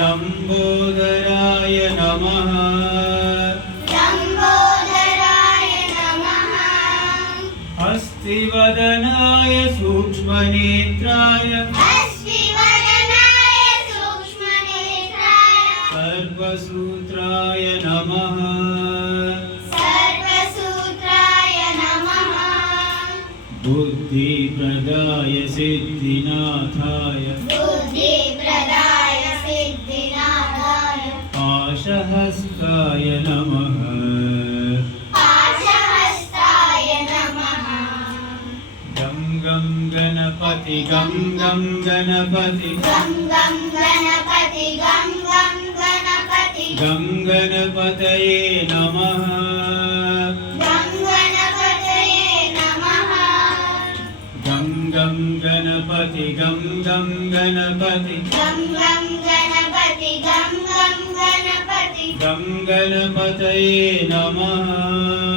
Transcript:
लंबोदराय नमः लंबोदराय नमः हस्तिवदनाय सूक्ष्मनेत्राय हस्तिवदनाय सूक्ष्मनेत्राय सर्वसूत्राय नमः सर्वसूत्राय नमः बुद्धिप्रदाय सिद्धिनाथाय बुद्धिप्रदाय सिद्धिनाथाय पाशहस्ताय नमः पाशहस्ताय नमः गं गं गणपति गं गं गणपति गं गं गणपति गं गं गणपति गं गणपतये नमः गं गणपतये नमः गं गं गणपति गं गं गणपति गं गं गणपति गं गं गणपति गं गणपतये नमः